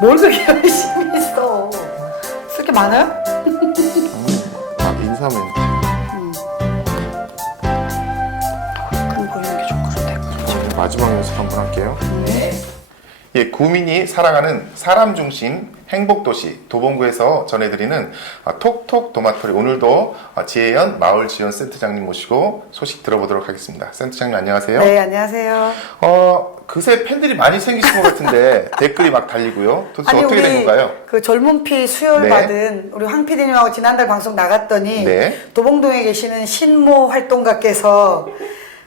뭘 그렇게 열심히 있어? 쓸 게 많아요? 인사 멘트. 그럼 보이는 게 좀 그런데. 마지막 연습 한번 할게요. 네. 예, 구민이 사랑하는 사람 중심 행복도시 도봉구에서 전해드리는 톡톡 도마토리. 오늘도 지혜연 마을지원 센터장님 모시고 소식 들어보도록 하겠습니다. 센터장님 안녕하세요. 네, 안녕하세요. 그새 팬들이 많이 생기신 것 같은데 댓글이 막 달리고요. 도대체 어떻게 된 건가요? 그 젊은 피 수혈 네. 받은 우리 황 PD님하고 지난달 방송 나갔더니 네. 도봉동에 계시는 신모 활동가께서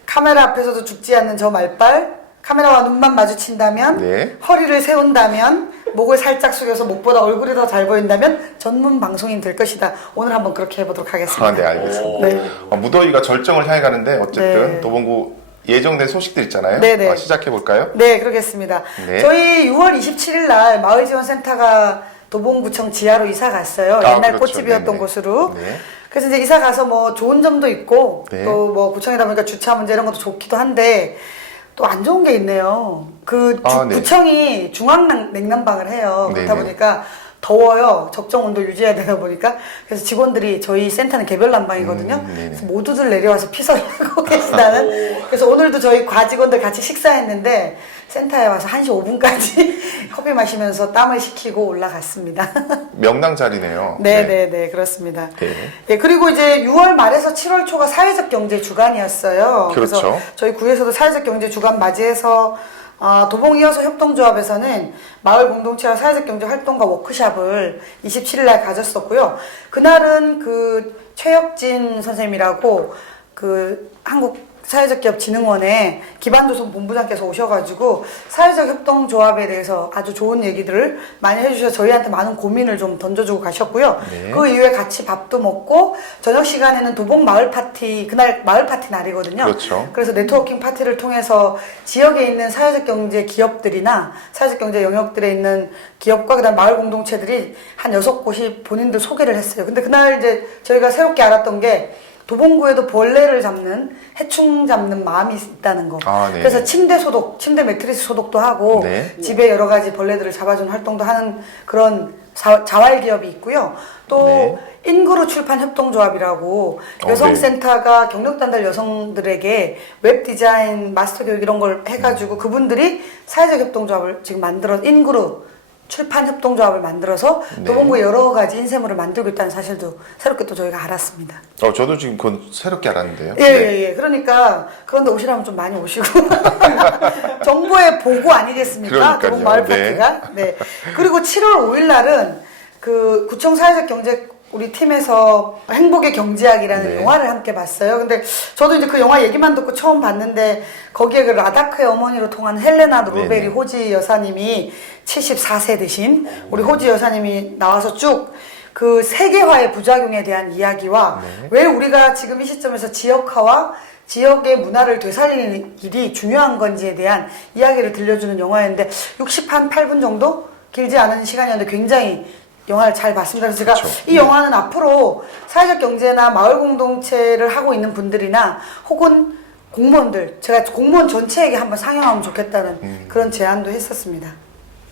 카메라 앞에서도 죽지 않는 저 말빨, 카메라와 눈만 마주친다면, 네. 허리를 세운다면, 목을 살짝 숙여서 목보다 얼굴이 더 잘 보인다면 전문 방송인 될 것이다. 오늘 한번 그렇게 해보도록 하겠습니다. 네, 알겠습니다. 네. 무더위가 절정을 향해 가는데 어쨌든 네. 도봉구 예정된 소식들 있잖아요. 네네. 시작해볼까요? 네, 그러겠습니다. 네. 저희 6월 27일 날 마을지원센터가 도봉구청 지하로 이사 갔어요. 옛날 그렇죠. 꽃집이었던 네네. 곳으로. 네. 그래서 이제 이사 가서 뭐 좋은 점도 있고 네. 또 뭐 구청이다 보니까 주차 문제 이런 것도 좋기도 한데 또 안 좋은 게 있네요. 네. 구청이 중앙 냉난방을 해요. 그렇다 네네. 보니까 더워요. 적정 온도 유지해야 되다 보니까. 그래서 직원들이 저희 센터는 개별 난방이거든요. 네네. 그래서 모두들 내려와서 피서를 하고 계시다는. 그래서 오늘도 저희 과직원들 같이 식사했는데 센터에 와서 1시 5분까지 커피 마시면서 땀을 식히고 올라갔습니다. 명당 자리네요. 네네네, 그렇습니다. 네. 예, 그리고 이제 6월 말에서 7월 초가 사회적 경제 주간이었어요. 그렇죠. 그래서 저희 구에서도 사회적 경제 주간 맞이해서 도봉 이어서 협동조합에서는 마을 공동체와 사회적 경제 활동가 워크샵을 27일 날 가졌었고요. 그날은 그 최혁진 선생님이라고 그 한국 사회적기업진흥원의 기반조성 본부장께서 오셔가지고 사회적 협동조합에 대해서 아주 좋은 얘기들을 많이 해주셔서 저희한테 많은 고민을 좀 던져주고 가셨고요. 네. 그 이후에 같이 밥도 먹고 저녁 시간에는 도봉 마을 파티, 그날 마을 파티 날이거든요. 그렇죠. 그래서 네트워킹 파티를 통해서 지역에 있는 사회적 경제 기업들이나 사회적 경제 영역들에 있는 기업과 그다음 마을 공동체들이 한 6곳이 본인들 소개를 했어요. 근데 그날 이제 저희가 새롭게 알았던 게 도봉구에도 벌레를 잡는, 해충 잡는 마음이 있다는 거. 네. 그래서 침대 소독, 침대 매트리스 소독도 하고 네. 집에 여러 가지 벌레들을 잡아주는 활동도 하는 그런 자활 기업이 있고요. 또 네. 인그루 출판 협동조합이라고 여성센터가 경력단달 여성들에게 웹 디자인 마스터 교육 이런 걸 해가지고 그분들이 사회적 협동조합을 지금 만들어 인그루 출판 협동조합을 만들어서 네. 도봉구에 여러 가지 인쇄물을 만들고 있다는 사실도 새롭게 또 저희가 알았습니다. 저도 지금 그건 새롭게 알았는데요. 예, 예, 예. 그러니까 그런데 오시라면 좀 많이 오시고 정보의 보고 아니겠습니까? 그러니까요. 도봉 마을 네. 파티가. 네. 그리고 7월 5일 날은 그 구청 사회적 경제 우리 팀에서 행복의 경제학이라는 네. 영화를 함께 봤어요. 근데 저도 이제 그 영화 얘기만 듣고 처음 봤는데 거기에 그 라다크의 어머니로 통한 헬레나 루베리 네네. 호지 여사님이 74세 되신 우리 호지 여사님이 나와서 쭉 그 세계화의 부작용에 대한 이야기와 네. 왜 우리가 지금 이 시점에서 지역화와 지역의 문화를 되살리는 일이 중요한 건지에 대한 이야기를 들려주는 영화였는데 68분 정도 길지 않은 시간이었는데 굉장히 영화를 잘 봤습니다. 그래서 제가 그렇죠. 이 영화는 앞으로 사회적 경제나 마을 공동체를 하고 있는 분들이나 혹은 공무원들, 제가 공무원 전체에게 한번 상영하면 좋겠다는 그런 제안도 했었습니다.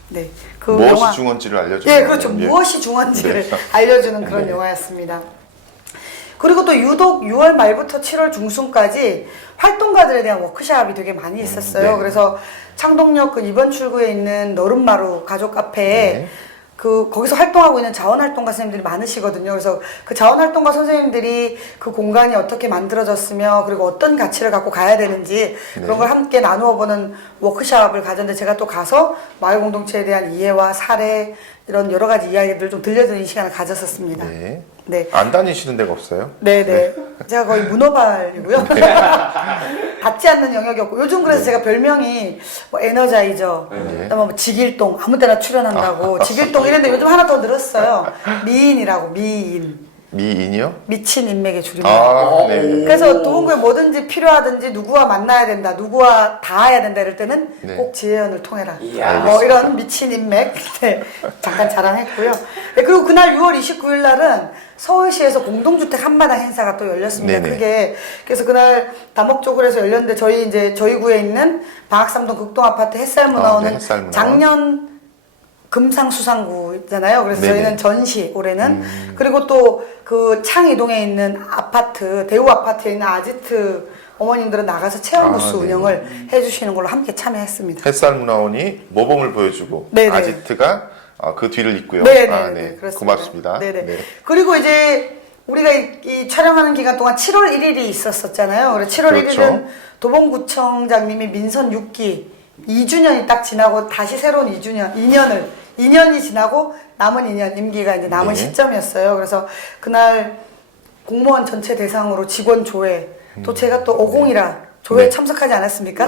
네, 그 무엇이 영화. 중원지를 알려주는 예, 그렇죠. 예. 무엇이 중원지를 네. 알려주는 그런 네. 영화였습니다. 그리고 또 유독 6월 말부터 7월 중순까지 활동가들에 대한 워크샵이 되게 많이 있었어요. 네. 그래서 창동역 그 2번 출구에 있는 너른마루 가족 카페에 네. 거기서 활동하고 있는 자원활동가 선생님들이 많으시거든요. 그래서 그 자원활동가 선생님들이 그 공간이 어떻게 만들어졌으며 그리고 어떤 가치를 갖고 가야 되는지 그런 걸 함께 나누어 보는 워크샵을 가졌는데 제가 또 가서 마을 공동체에 대한 이해와 사례 이런 여러 가지 이야기들을 좀 들려드리는 시간을 가졌었습니다. 네. 네. 안 다니시는 데가 없어요? 네네. 제가 거의 문어발이고요. 닿지 않는 영역이었고 요즘 그래서 제가 별명이 뭐 에너자이저, 그다음에 뭐 직일동 아무 때나 출연한다고 직일동 이랬는데 요즘 하나 더 늘었어요. 미인이라고 미인. 미인이요? 미친 인맥의 줄임말. 네. 그래서 도봉구에 뭐든지 필요하든지 누구와 만나야 된다, 누구와 닿아야 된다 이럴 때는 네. 꼭 지혜연을 통해라. 이야. 뭐 이런 미친 인맥 네, 잠깐 자랑했고요. 네, 그리고 그날 6월 29일 날은 서울시에서 공동주택 한마당 행사가 또 열렸습니다. 네네. 크게. 그래서 그날 다목적으로 해서 열렸는데 저희 구에 있는 방학삼동 극동아파트 햇살문화원은 네, 햇살문화원. 작년 금상수상구잖아요. 그래서 네네. 저희는 전시 올해는 그리고 또 그 창이동에 있는 아파트 대우 아파트에 있는 아지트 어머님들은 나가서 체험 부스 네네. 운영을 해주시는 걸로 함께 참여했습니다. 햇살문화원이 모범을 보여주고 네네. 아지트가 그 뒤를 잇고요. 네네. 그렇습니다. 고맙습니다. 네네. 네. 그리고 이제 우리가 이 촬영하는 기간 동안 7월 1일이 있었었잖아요. 그래서 7월 그렇죠. 1일은 도봉구청장님이 민선 6기 2주년이 딱 지나고 다시 새로운 2년이 지나고 남은 2년 임기가 이제 남은 네. 시점이었어요. 그래서 그날 공무원 전체 대상으로 직원 조회 또 제가 또 50이라 조회에 네. 참석하지 않았습니까?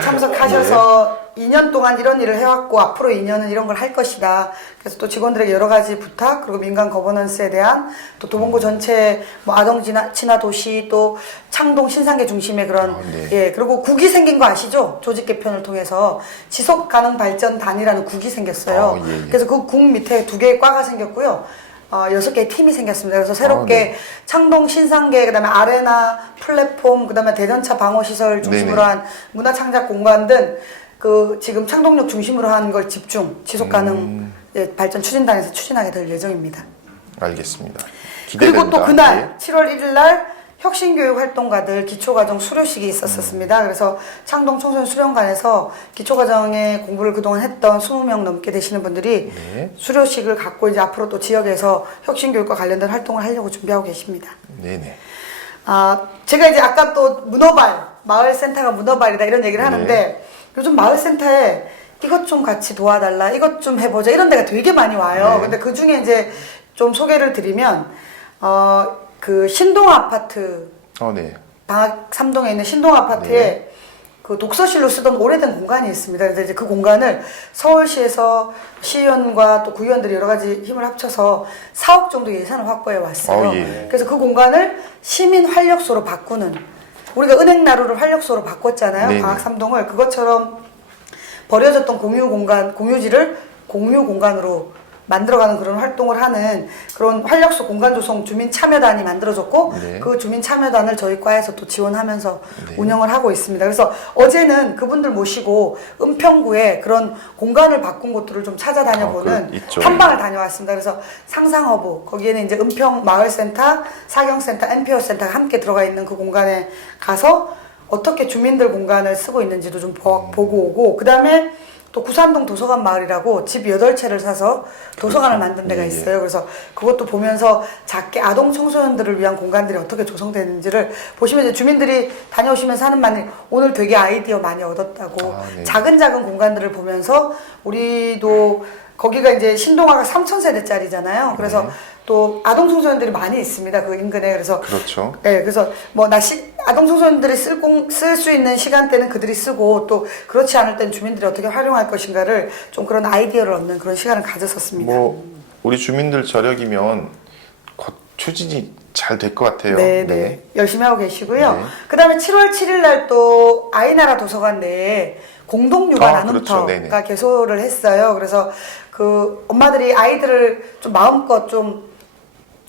참석하셔서 2년 동안 이런 일을 해왔고 앞으로 2년은 이런 걸 할 것이다. 그래서 또 직원들에게 여러 가지 부탁 그리고 민간 거버넌스에 대한 또 도봉구 전체 뭐 아동 친화 도시 또 창동 신상계 중심의 그런 네. 예 그리고 국이 생긴 거 아시죠? 조직 개편을 통해서 지속 가능 발전 단이라는 국이 생겼어요. 예, 예. 그래서 그 국 밑에 2개의 과가 생겼고요. 6개의 팀이 생겼습니다. 그래서 새롭게 네. 창동 신상계, 그다음에 아레나, 플랫폼, 그다음에 대전차 방어시설 중심으로 네네. 한 문화창작 공간 등 그 지금 창동역 중심으로 한 걸 집중 지속 가능 예, 발전 추진단에서 추진하게 될 예정입니다. 알겠습니다. 기대된다. 그리고 또 그날 예. 7월 1일 날 혁신교육 활동가들 기초과정 수료식이 있었습니다. 그래서 창동 청소년 수련관에서 기초과정에 공부를 그동안 했던 20명 넘게 되시는 분들이 네. 수료식을 갖고 이제 앞으로 또 지역에서 혁신교육과 관련된 활동을 하려고 준비하고 계십니다. 네네. 제가 이제 아까 또 문어발, 마을센터가 문어발이다 이런 얘기를 하는데 요즘 마을센터에 이것 좀 같이 도와달라, 이것 좀 해보자 이런 데가 되게 많이 와요. 네. 근데 그 중에 이제 좀 소개를 드리면, 그 신동 아파트, 네. 방학 3동에 있는 신동 아파트에 네. 그 독서실로 쓰던 오래된 공간이 있습니다. 그래서 이제 그 공간을 서울시에서 시의원과 또 구의원들이 여러 가지 힘을 합쳐서 4억 정도 예산을 확보해 왔어요. 예. 그래서 그 공간을 시민 활력소로 바꾸는 우리가 은행 나루를 활력소로 바꿨잖아요. 네네. 방학 3동을 그것처럼 버려졌던 공유 공간, 공유지를 공유 공간으로 만들어가는 그런 활동을 하는 그런 활력소 공간 조성 주민 참여단이 만들어졌고 네. 그 주민 참여단을 저희 과에서 또 지원하면서 네. 운영을 하고 있습니다. 그래서 어제는 그분들 모시고 은평구에 그런 공간을 바꾼 곳들을 좀 찾아다녀보는 있죠. 탐방을 다녀왔습니다. 그래서 상상허브 거기에는 이제 은평 마을센터, 사경센터, NPO센터가 함께 들어가 있는 그 공간에 가서 어떻게 주민들 공간을 쓰고 있는지도 좀 보고 오고 그 다음에 또 구산동 도서관 마을이라고 집 8채를 사서 도서관을 만든 데가 예, 예. 있어요. 그래서 그것도 보면서 작게 아동 청소년들을 위한 공간들이 어떻게 조성되는지를 보시면 이제 주민들이 다녀오시면서 하는 말이 오늘 되게 아이디어 많이 얻었다고 네. 작은 공간들을 보면서 우리도 거기가 이제 신동아가 3,000세대짜리잖아요. 그래서 네. 또 아동 청소년들이 많이 있습니다. 그 인근에. 그래서 그렇죠. 네, 그래서 뭐 아동 청소년들이 쓸 수 있는 시간대는 그들이 쓰고 또 그렇지 않을 땐 주민들이 어떻게 활용할 것인가를 좀 그런 아이디어를 얻는 그런 시간을 가졌었습니다. 뭐 우리 주민들 저력이면 곧 추진이 잘 될 것 같아요. 네. 열심히 하고 계시고요. 네. 그 다음에 7월 7일 날 또 아이나라 도서관 내에 공동육아 나눔터가 그렇죠. 개소를 했어요. 그래서 그 엄마들이 아이들을 좀 마음껏 좀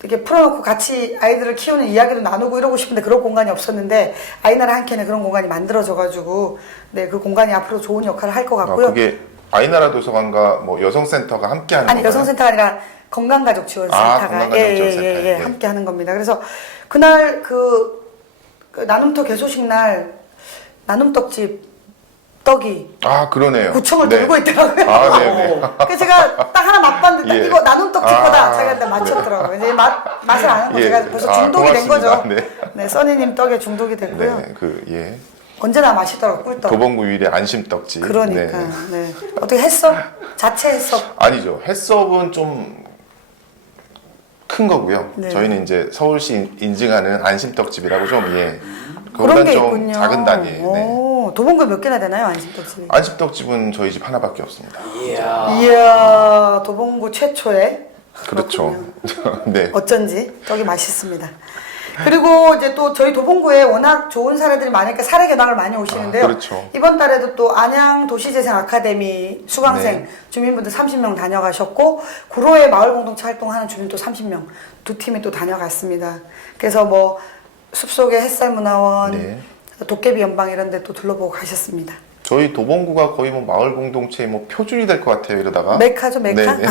이렇게 풀어놓고 같이 아이들을 키우는 이야기도 나누고 이러고 싶은데 그런 공간이 없었는데 아이나라 한켠에 그런 공간이 만들어져가지고 네, 그 공간이 앞으로 좋은 역할을 할 것 같고요. 그게 아이나라 도서관과 뭐 여성센터가 함께 하는 아니 건가요? 여성센터가 아니라 건강가족지원센터가 건강가족지원센터. 예. 함께 하는 겁니다. 그래서 그날 그 나눔터 개소식 날 나눔떡집 떡이 그러네요. 구청을 네. 돌고 있더라고요. 네네. 그래서 제가 딱 하나 맛봤는데 예. 이거 나눔떡집 거다. 제가 일단 맞췄더라고요. 이제 맛을 아는 거 예. 제가 벌써 중독이 된 고맙습니다. 거죠. 네. 네, 써니님 떡에 중독이 됐고요. 네, 언제나 맛있더라고 꿀떡. 도봉구 유일의 안심떡집. 그러니까. 네. 네. 어떻게 했어? 자체 했어? 아니죠. 햇섭은 좀 큰 거고요. 네. 저희는 이제 서울시 인증하는 안심떡집이라고 좀 그런 그보단 게 좀 있군요. 작은 단위예요. 네. 오, 도봉구에 몇 개나 되나요 안심떡집이? 안심떡집은 저희 집 하나밖에 없습니다. 이야, 도봉구 최초의. 그렇죠. 네. 어쩐지 떡이 맛있습니다. 그리고 이제 또 저희 도봉구에 워낙 좋은 사례들이 많으니까 사례 견학을 많이 오시는데요. 그렇죠. 이번 달에도 또 안양 도시재생 아카데미 수강생 네. 주민분들 30명 다녀가셨고 구로에 마을 공동체 활동하는 주민 또 30명 두 팀이 또 다녀갔습니다. 그래서 뭐 숲속의 햇살문화원, 네. 도깨비 연방 이런 데 또 둘러보고 가셨습니다. 저희 도봉구가 거의 뭐 마을 공동체의 뭐 표준이 될 것 같아요. 이러다가. 메카죠, 메카. 네,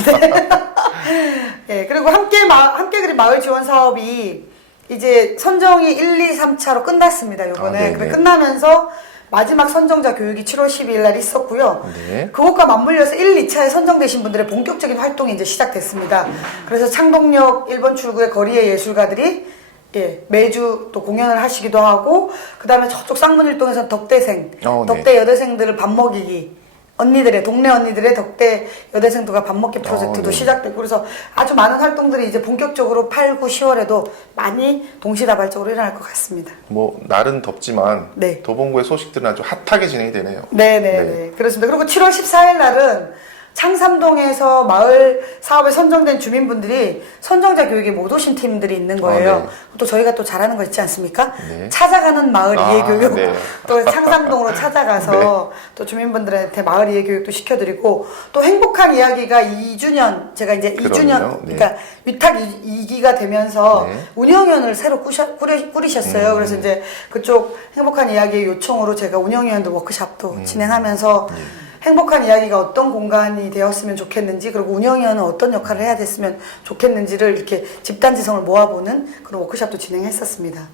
예, 그리고 함께 그린 마을 지원 사업이 이제 선정이 1, 2, 3차로 끝났습니다. 요번에. 네네. 그래 끝나면서 마지막 선정자 교육이 7월 12일 날 있었고요. 네. 그것과 맞물려서 1, 2차에 선정되신 분들의 본격적인 활동이 이제 시작됐습니다. 그래서 창동역 1번 출구의 거리의 예술가들이 예, 매주 또 공연을 하시기도 하고, 그 다음에 저쪽 쌍문일동에서는 덕대생, 네. 덕대 여대생들을 밥 먹이기, 동네 언니들의 덕대 여대생들과 밥 먹기 프로젝트도 네. 시작됐고, 그래서 아주 많은 활동들이 이제 본격적으로 8, 9, 10월에도 많이 동시다발적으로 일어날 것 같습니다. 뭐 날은 덥지만 네. 도봉구의 소식들은 아주 핫하게 진행이 되네요. 네네네. 그렇습니다. 그리고 7월 14일 날은 창삼동에서 마을 사업에 선정된 주민분들이 선정자 교육에 못 오신 팀들이 있는 거예요. 네. 또 저희가 또 잘하는 거 있지 않습니까? 네. 찾아가는 마을 이해 교육. 네. 또 창삼동으로 찾아가서 또 주민분들한테 마을 이해 교육도 시켜드리고, 또 행복한 이야기가 2주년, 제가 이제 그럼요. 2주년, 네. 그러니까 위탁 2기가 되면서 네. 운영위원을 새로 꾸리셨어요. 그래서 이제 그쪽 행복한 이야기의 요청으로 제가 운영위원도 워크샵도 진행하면서 행복한 이야기가 어떤 공간이 되었으면 좋겠는지, 그리고 운영위원은 어떤 역할을 해야 됐으면 좋겠는지를 이렇게 집단지성을 모아보는 그런 워크샵도 진행했었습니다.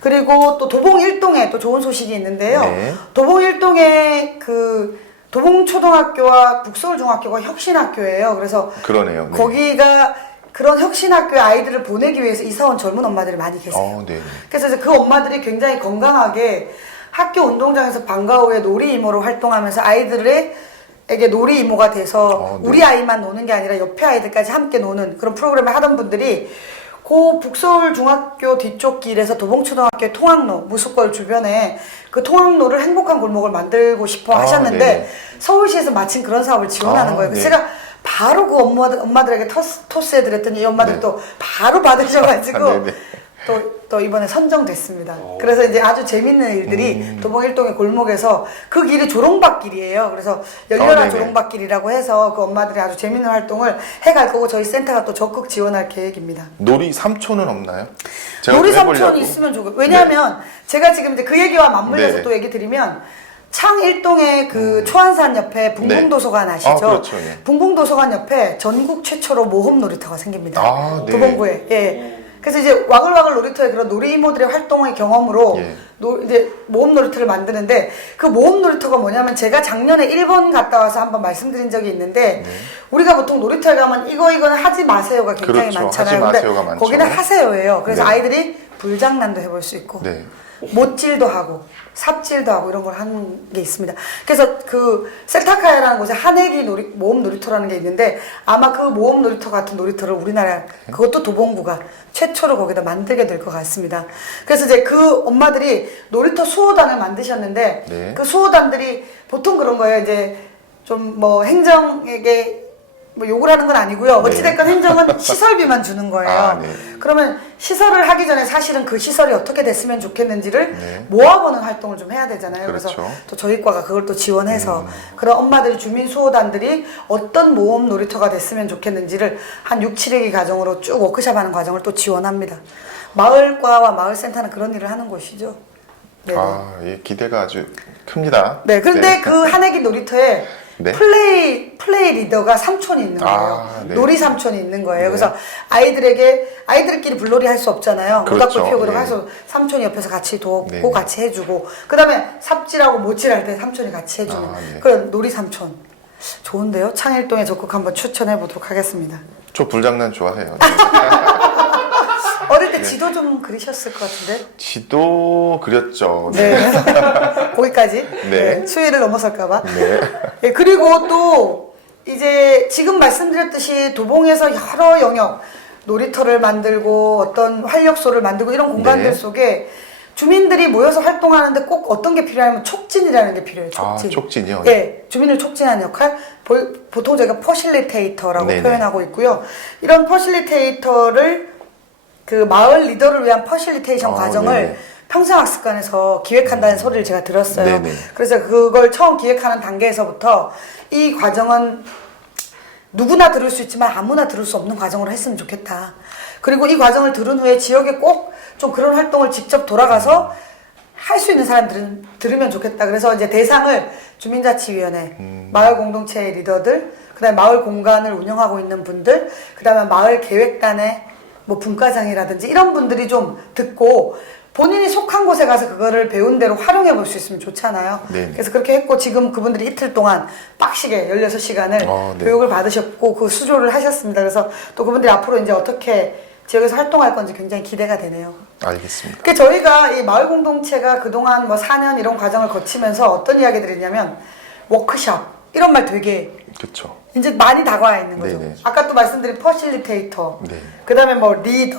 그리고 또 도봉 1동에 또 좋은 소식이 있는데요. 네. 도봉 1동에 그 도봉초등학교와 북서울중학교가 혁신학교예요. 그래서 그러네요. 네. 거기가 그런 혁신학교에 아이들을 보내기 위해서 이사온 젊은 엄마들이 많이 계세요. 네. 그래서 이제 그 엄마들이 굉장히 건강하게 학교 운동장에서 방과 후에 놀이 이모로 활동하면서 아이들에게 놀이 이모가 돼서 네. 우리 아이만 노는 게 아니라 옆에 아이들까지 함께 노는 그런 프로그램을 하던 분들이 고 북서울 중학교 뒤쪽 길에서 도봉초등학교 통학로 무수골 주변에 그 통학로를 행복한 골목을 만들고 싶어 하셨는데 네네. 서울시에서 마침 그런 사업을 지원하는 거예요. 그래서 네. 제가 바로 그 엄마들에게 토스해드렸더니 이 엄마들이 네. 또 바로 받으셔가지고 네네. 또 이번에 선정됐습니다. 그래서 이제 아주 재밌는 일들이 도봉 1동의 골목에서 그 길이 조롱밭길이에요. 그래서 열려라 네네. 조롱밭길이라고 해서 그 엄마들이 아주 재밌는 활동을 해갈 거고, 저희 센터가 또 적극 지원할 계획입니다. 놀이 삼촌은 없나요? 제가 놀이 좀 해보려고. 삼촌이 있으면 좋겠고, 왜냐하면 제가 지금 이제 그 얘기와 맞물려서 네. 또 얘기 드리면, 창 1동의 그 초안산 옆에 붕붕도서관 아시죠? 그렇죠. 예. 붕붕도서관 옆에 전국 최초로 모험 놀이터가 생깁니다. 네. 도봉구에. 예. 그래서 이제 와글와글 놀이터의 그런 놀이 이모들의 활동의 경험으로 예. 이제 모험 놀이터를 만드는데, 그 모험 놀이터가 뭐냐면, 제가 작년에 일본 갔다 와서 한번 말씀드린 적이 있는데, 우리가 보통 놀이터에 가면 이거는 하지 마세요가 굉장히 그렇죠. 많잖아요. 하지 마세요가 근데 많죠. 거기는 하세요예요. 그래서 네. 아이들이 불장난도 해볼 수 있고, 네. 못질도 하고 삽질도 하고 이런 걸 하는 게 있습니다. 그래서 그 셀타카야라는 곳에 한해기 모험 놀이터라는 게 있는데, 아마 그 모험 놀이터 같은 놀이터를 우리나라, 그것도 도봉구가 최초로 거기다 만들게 될 것 같습니다. 그래서 이제 그 엄마들이 놀이터 수호단을 만드셨는데, 네. 그 수호단들이 보통 그런 거예요. 이제 좀 뭐 행정에게 뭐 욕을 하는 건 아니고요. 네. 어찌됐건 행정은 시설비만 주는 거예요. 네. 그러면 시설을 하기 전에 사실은 그 시설이 어떻게 됐으면 좋겠는지를 네. 모아보는 활동을 좀 해야 되잖아요. 그래서 그렇죠. 또 저희 과가 그걸 또 지원해서 그런 엄마들, 주민 수호단들이 어떤 모험 놀이터가 됐으면 좋겠는지를 한 6, 7회기 과정으로 쭉 워크샵 하는 과정을 또 지원합니다. 마을과와 마을센터는 그런 일을 하는 곳이죠. 네네. 예, 기대가 아주 큽니다. 네, 그런데 그 한해기 놀이터에 네. 플레이 리더가 삼촌이 있는 거예요. 네. 놀이 삼촌이 있는 거예요. 네. 그래서 아이들끼리 불놀이 할 수 없잖아요. 그렇죠. 모닥불 피우고 예. 해서 삼촌이 옆에서 같이 돕고 네. 같이 해주고, 그 다음에 삽질하고 못질할 때 삼촌이 같이 해주는 네. 그런 놀이 삼촌. 좋은데요? 창일동에 적극 한번 추천해 보도록 하겠습니다. 저 불장난 좋아해요. 어릴 때 지도 좀 그리셨을 것 같은데? 지도 그렸죠. 네. 거기까지? 네. 수위를 넘어설까봐. 네. 예, 그리고 또 이제 지금 말씀드렸듯이 도봉에서 여러 영역, 놀이터를 만들고 어떤 활력소를 만들고 이런 공간들 네. 속에 주민들이 모여서 활동하는데 꼭 어떤 게 필요하면 촉진이라는 게 필요해요. 촉진. 촉진이요? 예, 주민을 촉진하는 역할. 보통 저희가 퍼실리테이터라고 네네. 표현하고 있고요. 이런 퍼실리테이터를 그 마을 리더를 위한 퍼실리테이션 과정을 네네. 평생학습관에서 기획한다는 소리를 제가 들었어요. 네네. 그래서 그걸 처음 기획하는 단계에서부터 이 과정은 누구나 들을 수 있지만 아무나 들을 수 없는 과정으로 했으면 좋겠다. 그리고 이 과정을 들은 후에 지역에 꼭 좀 그런 활동을 직접 돌아가서 할 수 있는 사람들은 들으면 좋겠다. 그래서 이제 대상을 주민자치위원회, 마을 공동체 리더들, 그다음에 마을 공간을 운영하고 있는 분들, 그다음에 마을 계획단의 뭐 분과장이라든지 이런 분들이 좀 듣고 본인이 속한 곳에 가서 그거를 배운 대로 활용해 볼 수 있으면 좋잖아요. 네네. 그래서 그렇게 했고 지금 그분들이 이틀 동안 빡시게 16시간을 네. 교육을 받으셨고 그 수조를 하셨습니다. 그래서 또 그분들이 앞으로 이제 어떻게 지역에서 활동할 건지 굉장히 기대가 되네요. 알겠습니다. 그 저희가 이 마을 공동체가 그동안 뭐 4년 이런 과정을 거치면서 어떤 이야기들이 있냐면 워크숍 이런 말 되게 그렇죠. 이제 많이 다가와 있는 거죠. 네네. 아까 또 말씀드린 퍼실리테이터, 네. 그다음에 뭐 리더,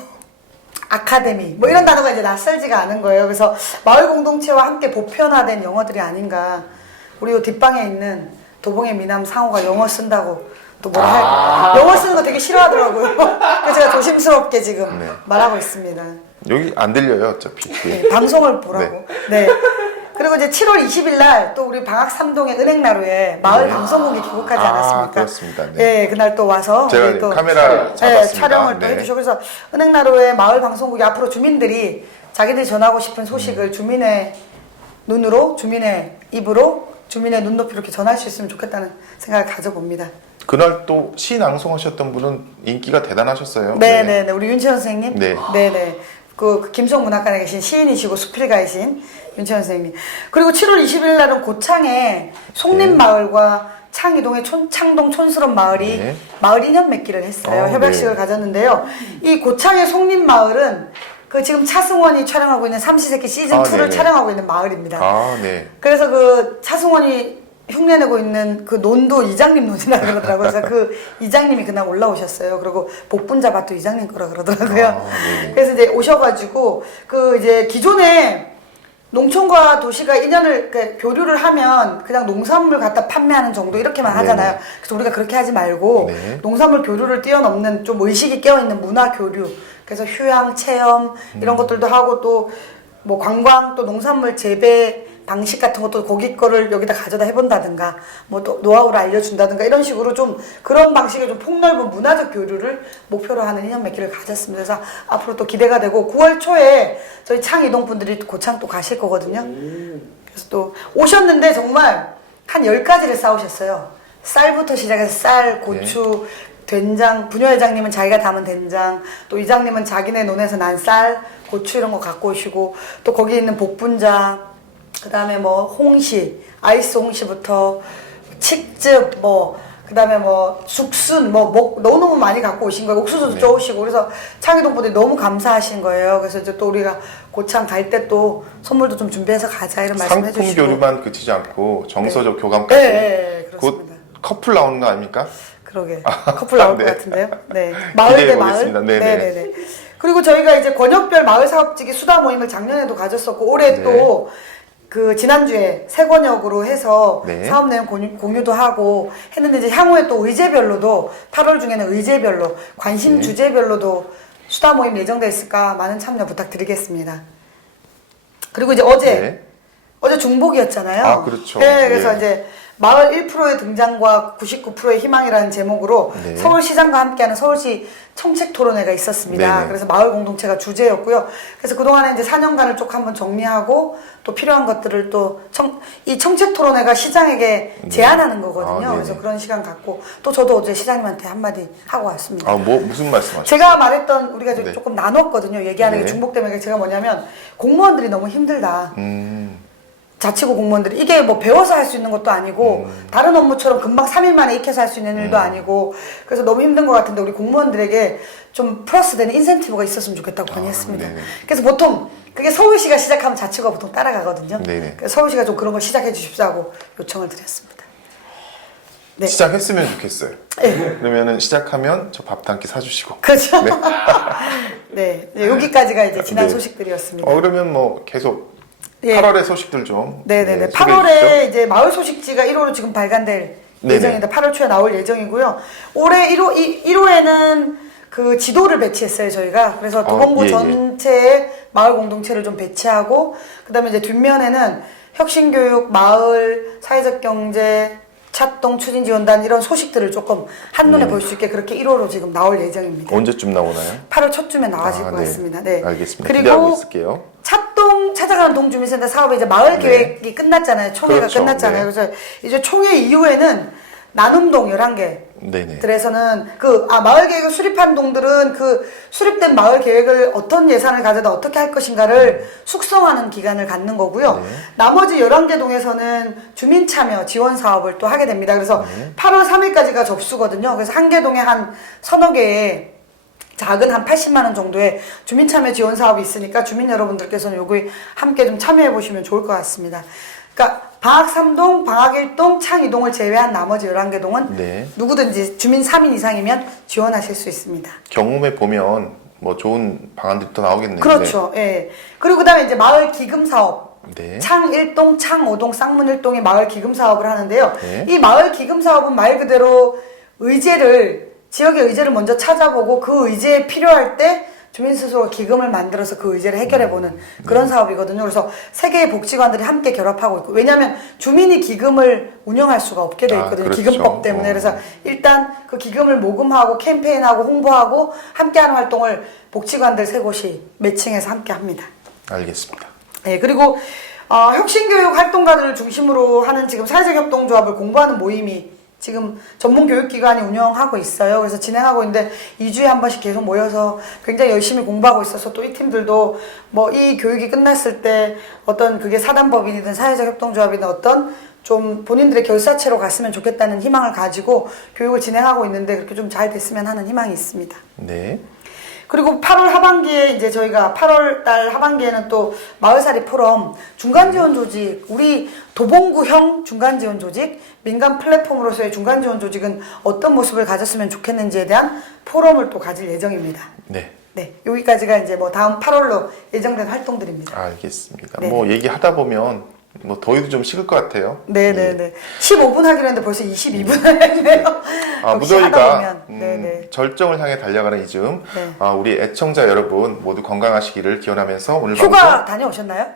아카데미 뭐 이런 단어가 이제 낯설지가 않은 거예요. 그래서 마을 공동체와 함께 보편화된 영어들이 아닌가. 우리 요 뒷방에 있는 도봉의 미남 상호가 영어 쓴다고 또 뭐라 할 영어 쓰는 거 되게 싫어하더라고요. 그래서 제가 조심스럽게 지금 네. 말하고 있습니다. 여기 안 들려요, 어차피. 네, 방송을 보라고. 네. 그리고 이제 7월 20일 날 또 우리 방학 3동의 은행나루에 마을 네. 방송국이 귀국하지 않았습니까? 그렇습니다. 네. 네, 그날 또 와서 제가 우리 또 카메라 잡았습니다. 촬영을 또 네. 해주시고 그래서 은행나루의 마을 방송국이 앞으로 주민들이 자기들이 전하고 싶은 소식을 주민의 눈으로, 주민의 입으로, 주민의 눈높이로 이렇게 전할 수 있으면 좋겠다는 생각을 가져봅니다. 그날 또 시 낭송하셨던 분은 인기가 대단하셨어요. 네네네. 우리 윤채원 선생님. 네. 네네. 그 김성문학관에 계신 시인이시고 수필가이신 윤채원 선생님. 그리고 7월 20일 날은 고창에 송림마을과 창이동의 창동 촌스러운 마을이 네. 마을 인연 맺기를 했어요. 협약식을 네. 가졌는데요. 이 고창의 송림마을은 그 지금 차승원이 촬영하고 있는 삼시세끼 시즌2를 네네. 촬영하고 있는 마을입니다. 아, 네. 그래서 그 차승원이 흉내내고 있는 그 논도 이장님 논이라 그러더라고요. 그래서 그 이장님이 그날 올라오셨어요. 그리고 복분자 밭도 이장님 거라 그러더라고요. 네네. 그래서 이제 오셔가지고 그 이제 기존에 농촌과 도시가 인연을 그러니까 교류를 하면 그냥 농산물 갖다 판매하는 정도 이렇게만 하잖아요. 네네. 그래서 우리가 그렇게 하지 말고 네. 농산물 교류를 뛰어넘는 좀 의식이 깨어있는 문화 교류. 그래서 휴양 체험 이런 것들도 하고 또 뭐 관광 또 농산물 재배 방식 같은 것도 거기 거를 여기다 가져다 해본다든가 뭐 또 노하우를 알려준다든가 이런 식으로 좀 그런 방식의 좀 폭넓은 문화적 교류를 목표로 하는 인연 맺기를 가졌습니다. 그래서 앞으로 또 기대가 되고 9월 초에 저희 창이동 분들이 고창 또 가실 거거든요. 그래서 또 오셨는데 정말 한 10가지를 싸우셨어요. 쌀부터 시작해서 쌀, 고추, 된장, 부녀회장님은 자기가 담은 된장, 또 이장님은 자기네 논에서 난 쌀, 고추 이런 거 갖고 오시고 또 거기 있는 복분자, 그 다음에 뭐 홍시, 아이스 홍시부터 칡즙, 뭐 그 다음에 뭐 죽순, 너무너무 많이 갖고 오신 거예요. 옥수수도 네. 쪼으시고 그래서 창이동 분들이 너무 감사하신 거예요. 그래서 이제 또 우리가 고창 갈 때 또 선물도 좀 준비해서 가자 이런 말씀해 상품 주시고. 교류만 그치지 않고 정서적 교감까지. 네, 곧 그렇습니다. 커플 나오는 거 아닙니까? 그러게 커플 나올 네. 것 같은데요. 네, 마을 대 기대해 마을. 보겠습니다. 네네. 네네네. 그리고 저희가 이제 권역별 마을 사업지기 수다 모임을 작년에도 가졌었고 올해 네. 또 그 지난주에 세 권역으로 해서 네. 사업 내용 공유도 하고 했는데 이제 향후에 또 의제별로도 8월 중에는 의제별로 관심 네. 주제별로도 수다 모임 예정돼 있을까 많은 참여 부탁드리겠습니다. 그리고 이제 어제 중복이었잖아요. 아, 그렇죠. 네, 그래서 예. 이제 마을 1%의 등장과 99%의 희망이라는 제목으로 네. 서울시장과 함께하는 서울시 청책 토론회가 있었습니다. 네네. 그래서 마을 공동체가 주제였고요. 그래서 그동안에 이제 4년간을 쭉 한번 정리하고 또 필요한 것들을 또 이 청책 토론회가 시장에게 제안하는 거거든요. 아, 네네. 그래서 그런 시간 갖고 또 저도 어제 시장님한테 한마디 하고 왔습니다. 아, 무슨 말씀하셨어요? 제가 말했던 우리가 네. 조금 나눴거든요. 얘기하는 네. 게 중복되면 제가 뭐냐면 공무원들이 너무 힘들다. 자치구 공무원들이 이게 뭐 배워서 할 수 있는 것도 아니고 다른 업무처럼 금방 3일 만에 익혀서 할 수 있는 일도 아니고 그래서 너무 힘든 것 같은데 우리 공무원들에게 좀 플러스 되는 인센티브가 있었으면 좋겠다고 건의했습니다. 네네. 그래서 보통 그게 서울시가 시작하면 자치구가 보통 따라가거든요. 네네. 그래서 서울시가 좀 그런 걸 시작해 주십시오 하고 요청을 드렸습니다. 네. 시작했으면 좋겠어요. 네. 그러면은 시작하면 저 밥 한 끼 사주시고. 그렇죠. 네. 네. 이제 여기까지가 이제 지난 네. 소식들이었습니다. 그러면 뭐 계속 예. 8월의 소식들 좀. 네네네. 네, 소개해 8월에 주시죠. 이제 마을 소식지가 1호로 지금 발간될 네네. 예정인데 8월 초에 나올 예정이고요. 올해 1호에는 그 지도를 배치했어요, 저희가. 그래서 도봉구 예, 예. 전체의 마을 공동체를 좀 배치하고, 그 다음에 이제 뒷면에는 혁신교육, 마을, 사회적 경제, 찻동 추진지원단 이런 소식들을 조금 한눈에 볼 수 있게 그렇게 1호로 지금 나올 예정입니다. 언제쯤 나오나요? 8월 초쯤에 나와질 것 네. 같습니다. 네. 알겠습니다. 그리고 기대하고 있을게요. 찻동 활동 찾아가는 동주민센터 사업이 이제 마을 네. 계획이 끝났잖아요. 총회가 그렇죠. 끝났잖아요. 네. 그래서 이제 총회 이후에는 나눔동 11개 네네. 들에서는 마을 계획을 수립한 동들은 그 수립된 마을 계획을 어떤 예산을 가져다 어떻게 할 것인가를 숙성하는 기간을 갖는 거고요. 네. 나머지 11개 동에서는 주민 참여 지원 사업을 또 하게 됩니다. 그래서 네. 8월 3일까지가 접수거든요. 그래서 한 개 동에 한 서너 개의 작은 한 80만 원 정도의 주민 참여 지원 사업이 있으니까 주민 여러분들께서는 여기 함께 좀 참여해 보시면 좋을 것 같습니다. 그러니까 방학 3동, 방학 1동, 창 2동을 제외한 나머지 11개 동은 네. 누구든지 주민 3인 이상이면 지원하실 수 있습니다. 경험해 보면 뭐 좋은 방안들이 또 나오겠네요. 그렇죠. 예. 그리고 그다음에 이제 마을 기금 사업. 네. 창 1동, 창 5동, 쌍문 1동이 마을 기금 사업을 하는데요. 네. 이 마을 기금 사업은 말 그대로 지역의 의제를 먼저 찾아보고 그 의제에 필요할 때 주민 스스로 기금을 만들어서 그 의제를 해결해보는 그런 사업이거든요. 그래서 세 개의 복지관들이 함께 결합하고 있고, 왜냐하면 주민이 기금을 운영할 수가 없게 돼 있거든요. 그렇죠. 기금법 때문에. 그래서 일단 그 기금을 모금하고 캠페인하고 홍보하고 함께하는 활동을 복지관들 세 곳이 매칭해서 함께 합니다. 알겠습니다. 네, 그리고 혁신교육 활동가들을 중심으로 하는 지금 사회적 협동조합을 공부하는 모임이 지금 전문 교육기관이 운영하고 있어요. 그래서 진행하고 있는데 2주에 한 번씩 계속 모여서 굉장히 열심히 공부하고 있어서 또 이 팀들도 뭐 이 교육이 끝났을 때 어떤 그게 사단법인이든 사회적 협동조합이든 어떤 좀 본인들의 결사체로 갔으면 좋겠다는 희망을 가지고 교육을 진행하고 있는데 그렇게 좀 잘 됐으면 하는 희망이 있습니다. 네. 그리고 8월 하반기에 이제 저희가 8월 달 하반기에는 또 마을살이 포럼 중간지원 조직, 우리 도봉구형 중간지원 조직, 민간 플랫폼으로서의 중간지원 조직은 어떤 모습을 가졌으면 좋겠는지에 대한 포럼을 또 가질 예정입니다. 네. 네, 여기까지가 이제 뭐 다음 8월로 예정된 활동들입니다. 알겠습니다. 네. 뭐 얘기하다 보면 뭐 더위도 좀 식을 것 같아요. 네네네. 15분 하기로 했는데 벌써 22분을 했네요. 역시 하다 무더위가 보면. 네네. 절정을 향해 달려가는 이즘 네. 우리 애청자 여러분 모두 건강하시기를 기원하면서 오늘 휴가 방송 다녀오셨나요?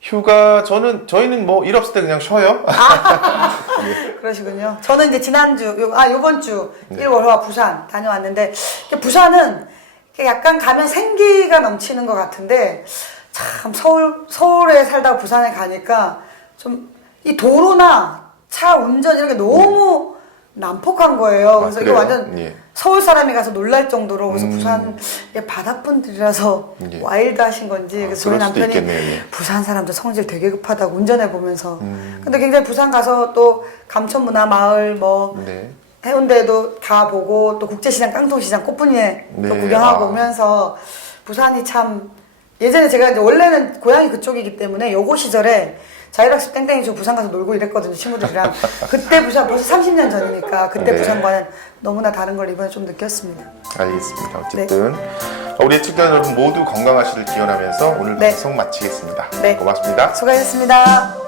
휴가 저희는 뭐 일 없을 때 그냥 쉬어요. 그러시군요. 저는 이제 요번 주 네. 1월화 부산 다녀왔는데, 부산은 약간 가면 생기가 넘치는 것 같은데, 참 서울에 살다가 부산에 가니까 좀 이 도로나 차 운전 이런 게 너무 난폭한 거예요. 그래서 이거 그래요? 완전 예. 서울 사람이 가서 놀랄 정도로. 그래서 부산 바다분들이라서 예. 와일드하신 건지. 그래서 저희 그럴 수도 남편이 있겠네요. 예. 부산 사람들 성질 되게 급하다고 운전해 보면서. 근데 굉장히 부산 가서 또 감천문화마을 뭐 네. 해운대도 가보고 또 국제시장, 깡통시장, 꽃분이에 또 네. 구경하고 오면서 부산이 참, 예전에 제가 이제 원래는 고향이 그쪽이기 때문에 여고 시절에 자율학습 땡땡이 저 부산 가서 놀고 이랬거든요, 친구들이랑. 그때 부산 벌써 30년 전이니까 그때 네. 부산과는 너무나 다른 걸 이번에 좀 느꼈습니다. 알겠습니다. 어쨌든 우리 애청자 여러분 모두 건강하시길 기원하면서 오늘 네. 방송 마치겠습니다. 네. 고맙습니다. 수고하셨습니다.